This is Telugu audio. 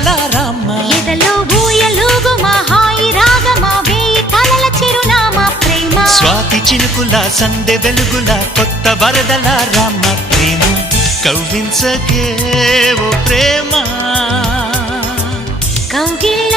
వరదల రామ ఎదలో ఊయలుగు మా హాయి రాగమా వేయి కలల చిరునామా ప్రేమ స్వాతి చినుకుల సందె వెలుగుల కొత్త వరదల రామ ప్రేమ కవ్వించకే ఓ ప్రేమ కౌగిళ్ళ